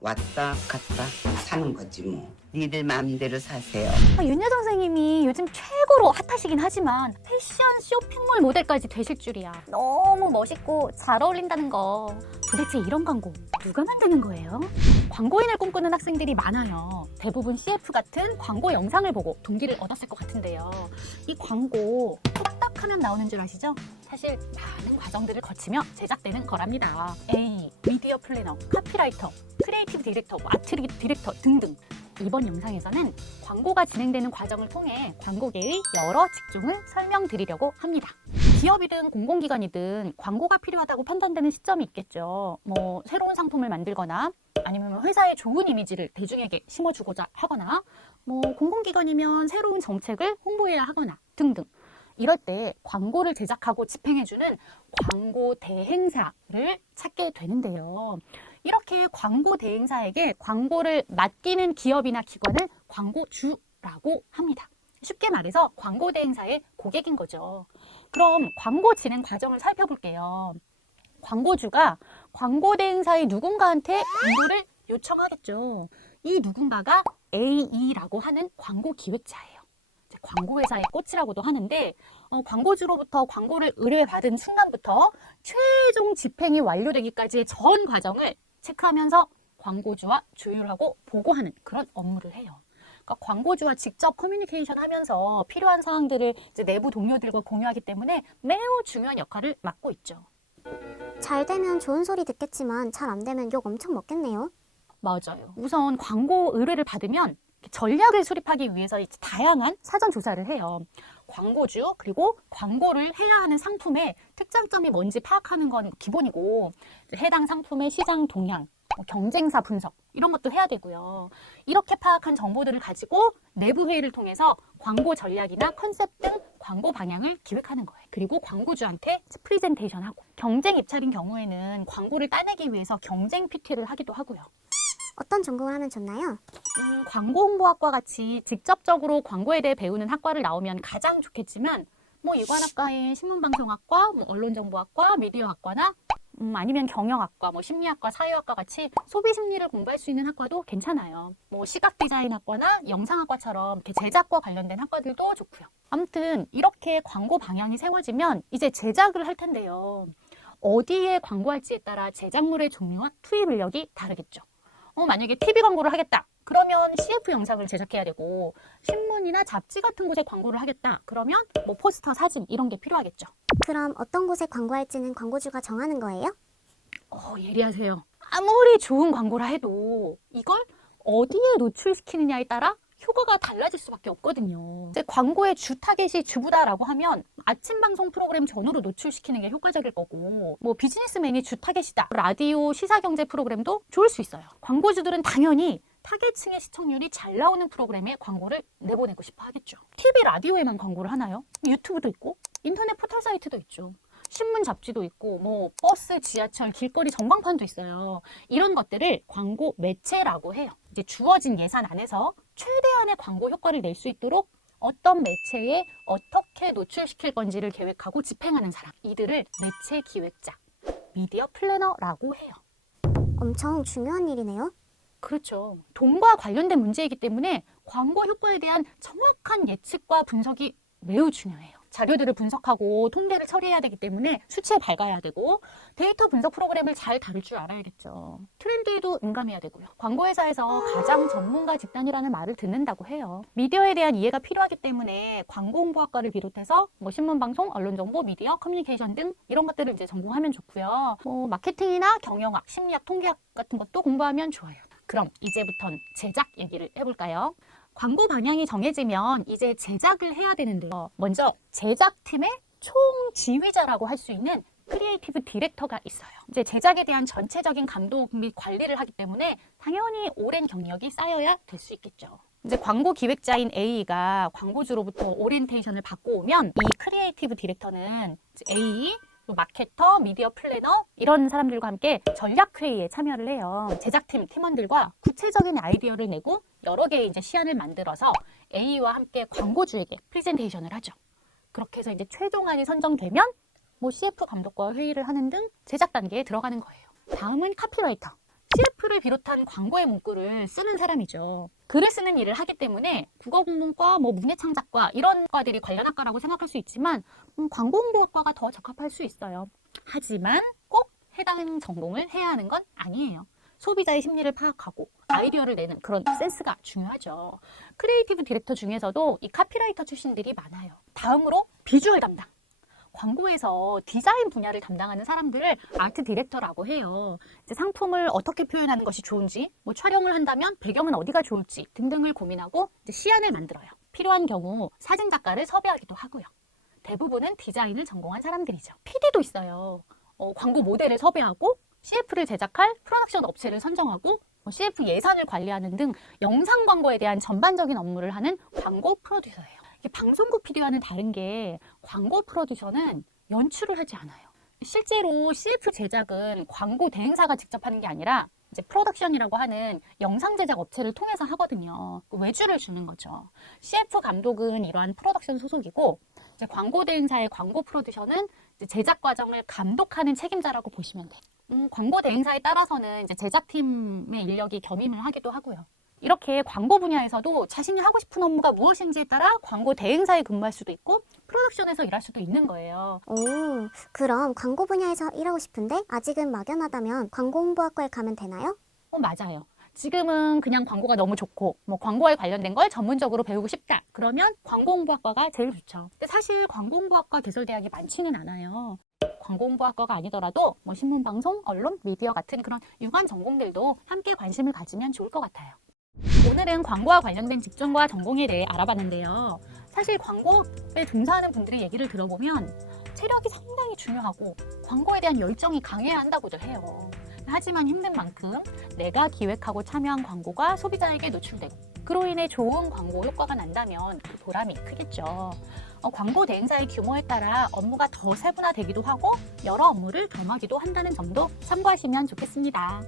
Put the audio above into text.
왔다 갔다 사는 거지 뭐. 니들 마음대로 사세요. 윤여정 선생님이 요즘 최고로 핫하시긴 하지만 패션 쇼핑몰 모델까지 되실 줄이야. 너무 멋있고 잘 어울린다는 거. 도대체 이런 광고 누가 만드는 거예요? 광고인을 꿈꾸는 학생들이 많아요. 대부분 CF 같은 광고 영상을 보고 동기를 얻었을 것 같은데요. 이 광고 뚝딱 하면 나오는 줄 아시죠? 사실 많은 과정들을 거치며 제작되는 거랍니다. AE, 미디어 플래너, 카피라이터, 크리에이티브 디렉터, 아트 디렉터 등등. 이번 영상에서는 광고가 진행되는 과정을 통해 광고계의 여러 직종을 설명드리려고 합니다. 기업이든 공공기관이든 광고가 필요하다고 판단되는 시점이 있겠죠. 새로운 상품을 만들거나 아니면 회사의 좋은 이미지를 대중에게 심어주고자 하거나 공공기관이면 새로운 정책을 홍보해야 하거나 등등. 이럴 때 광고를 제작하고 집행해주는 광고 대행사를 찾게 되는데요. 이렇게 광고 대행사에게 광고를 맡기는 기업이나 기관을 광고주라고 합니다. 쉽게 말해서 광고 대행사의 고객인 거죠. 그럼 광고 진행 과정을 살펴볼게요. 광고주가 광고 대행사의 누군가한테 광고를 요청하겠죠. 이 누군가가 AE라고 하는 광고 기획자예요. 광고회사의 꽃이라고도 하는데 광고주로부터 광고를 의뢰받은 순간부터 최종 집행이 완료되기까지의 전 과정을 체크하면서 광고주와 조율하고 보고하는 그런 업무를 해요. 그러니까 광고주와 직접 커뮤니케이션 하면서 필요한 사항들을 이제 내부 동료들과 공유하기 때문에 매우 중요한 역할을 맡고 있죠. 잘 되면 좋은 소리 듣겠지만 잘 안 되면 욕 엄청 먹겠네요. 맞아요. 우선 광고 의뢰를 받으면 전략을 수립하기 위해서 다양한 사전 조사를 해요. 광고주 그리고 광고를 해야 하는 상품의 특장점이 뭔지 파악하는 건 기본이고 해당 상품의 시장 동향, 경쟁사 분석 이런 것도 해야 되고요. 이렇게 파악한 정보들을 가지고 내부 회의를 통해서 광고 전략이나 컨셉 등 광고 방향을 기획하는 거예요. 그리고 광고주한테 프리젠테이션하고 경쟁 입찰인 경우에는 광고를 따내기 위해서 경쟁 PT를 하기도 하고요. 어떤 전공을 하면 좋나요? 광고 홍보학과 같이 직접적으로 광고에 대해 배우는 학과를 나오면 가장 좋겠지만 이관학과의 신문방송학과, 언론정보학과, 미디어학과나 아니면 경영학과, 심리학과, 사회학과 같이 소비심리를 공부할 수 있는 학과도 괜찮아요. 시각디자인학과나 영상학과처럼 이렇게 제작과 관련된 학과들도 좋고요. 아무튼 이렇게 광고 방향이 세워지면 이제 제작을 할 텐데요. 어디에 광고할지에 따라 제작물의 종류와 투입 인력이 다르겠죠. 만약에 TV 광고를 하겠다. 그러면 CF 영상을 제작해야 되고 신문이나 잡지 같은 곳에 광고를 하겠다. 그러면 포스터, 사진 이런 게 필요하겠죠. 그럼 어떤 곳에 광고할지는 광고주가 정하는 거예요? 예리하세요. 아무리 좋은 광고라 해도 이걸 어디에 노출시키느냐에 따라 효과가 달라질 수밖에 없거든요. 이제 광고의 주 타겟이 주부다라고 하면 아침 방송 프로그램 전후로 노출시키는 게 효과적일 거고 비즈니스맨이 주 타겟이다. 라디오 시사 경제 프로그램도 좋을 수 있어요. 광고주들은 당연히 타겟층의 시청률이 잘 나오는 프로그램에 광고를 내보내고 싶어 하겠죠. TV, 라디오에만 광고를 하나요? 유튜브도 있고 인터넷 포털 사이트도 있죠. 신문 잡지도 있고 버스, 지하철, 길거리 전광판도 있어요. 이런 것들을 광고 매체라고 해요. 이제 주어진 예산 안에서 최대한의 광고 효과를 낼 수 있도록 어떤 매체에 어떻게 노출시킬 건지를 계획하고 집행하는 사람. 이들을 매체 기획자, 미디어 플래너라고 해요. 엄청 중요한 일이네요. 그렇죠. 돈과 관련된 문제이기 때문에 광고 효과에 대한 정확한 예측과 분석이 매우 중요해요. 자료들을 분석하고 통계를 처리해야 되기 때문에 수치에 밝아야 되고 데이터 분석 프로그램을 잘 다룰 줄 알아야겠죠. 트렌드에도 민감해야 되고요. 광고회사에서 가장 전문가 집단이라는 말을 듣는다고 해요. 미디어에 대한 이해가 필요하기 때문에 광고홍보학과를 비롯해서 신문방송, 언론정보, 미디어, 커뮤니케이션 등 이런 것들을 이제 전공하면 좋고요. 마케팅이나 경영학, 심리학, 통계학 같은 것도 공부하면 좋아요. 그럼 이제부턴 제작 얘기를 해볼까요? 광고 방향이 정해지면 이제 제작을 해야 되는데요. 먼저 제작팀의 총지휘자라고 할 수 있는 크리에이티브 디렉터가 있어요. 이제 제작에 대한 전체적인 감독 및 관리를 하기 때문에 당연히 오랜 경력이 쌓여야 될 수 있겠죠. 이제 광고 기획자인 A가 광고주로부터 오리엔테이션을 받고 오면 이 크리에이티브 디렉터는 A, 마케터, 미디어 플래너 이런 사람들과 함께 전략회의에 참여를 해요. 제작팀 팀원들과 구체적인 아이디어를 내고 여러 개의 이제 시안을 만들어서 A와 함께 광고주에게 프레젠테이션을 하죠. 그렇게 해서 이제 최종안이 선정되면 CF 감독과 회의를 하는 등 제작 단계에 들어가는 거예요. 다음은 카피라이터. CF를 CF를 비롯한 광고의 문구를 쓰는 사람이죠. 글을 쓰는 일을 하기 때문에 국어국문과, 문예창작과 이런 과들이 관련 학과라고 생각할 수 있지만 광고 홍보학과가 더 적합할 수 있어요. 하지만 꼭 해당 전공을 해야 하는 건 아니에요. 소비자의 심리를 파악하고 아이디어를 내는 그런 센스가 중요하죠. 크리에이티브 디렉터 중에서도 이 카피라이터 출신들이 많아요. 다음으로 비주얼 담당. 광고에서 디자인 분야를 담당하는 사람들을 아트 디렉터라고 해요. 이제 상품을 어떻게 표현하는 것이 좋은지, 촬영을 한다면 배경은 어디가 좋을지 등등을 고민하고 이제 시안을 만들어요. 필요한 경우 사진 작가를 섭외하기도 하고요. 대부분은 디자인을 전공한 사람들이죠. PD도 있어요. 광고 모델을 섭외하고 CF를 제작할 프로덕션 업체를 선정하고 CF 예산을 관리하는 등 영상 광고에 대한 전반적인 업무를 하는 광고 프로듀서예요. 방송국 PD와는 다른 게 광고 프로듀서는 연출을 하지 않아요. 실제로 CF 제작은 광고 대행사가 직접 하는 게 아니라 이제 프로덕션이라고 하는 영상 제작 업체를 통해서 하거든요. 외주를 주는 거죠. CF 감독은 이러한 프로덕션 소속이고 이제 광고 대행사의 광고 프로듀서는 이제 제작 과정을 감독하는 책임자라고 보시면 돼요. 광고 대행사에 따라서는 이제 제작팀의 인력이 겸임을 하기도 하고요. 이렇게 광고 분야에서도 자신이 하고 싶은 업무가 무엇인지에 따라 광고 대행사에 근무할 수도 있고 프로덕션에서 일할 수도 있는 거예요. 오, 그럼 광고 분야에서 일하고 싶은데 아직은 막연하다면 광고 홍보학과에 가면 되나요? 맞아요. 지금은 그냥 광고가 너무 좋고 광고에 관련된 걸 전문적으로 배우고 싶다. 그러면 광고 홍보학과가 제일 좋죠. 근데 사실 광고 홍보학과 개설대학이 많지는 않아요. 광고 홍보학과가 아니더라도 신문, 방송, 언론, 미디어 같은 그런 유관 전공들도 함께 관심을 가지면 좋을 것 같아요. 오늘은 광고와 관련된 직종과 전공에 대해 알아봤는데요. 사실 광고에 종사하는 분들의 얘기를 들어보면 체력이 상당히 중요하고 광고에 대한 열정이 강해야 한다고도 해요. 하지만 힘든 만큼 내가 기획하고 참여한 광고가 소비자에게 노출되고 그로 인해 좋은 광고 효과가 난다면 그 보람이 크겠죠. 광고 대행사의 규모에 따라 업무가 더 세분화되기도 하고 여러 업무를 겸하기도 한다는 점도 참고하시면 좋겠습니다.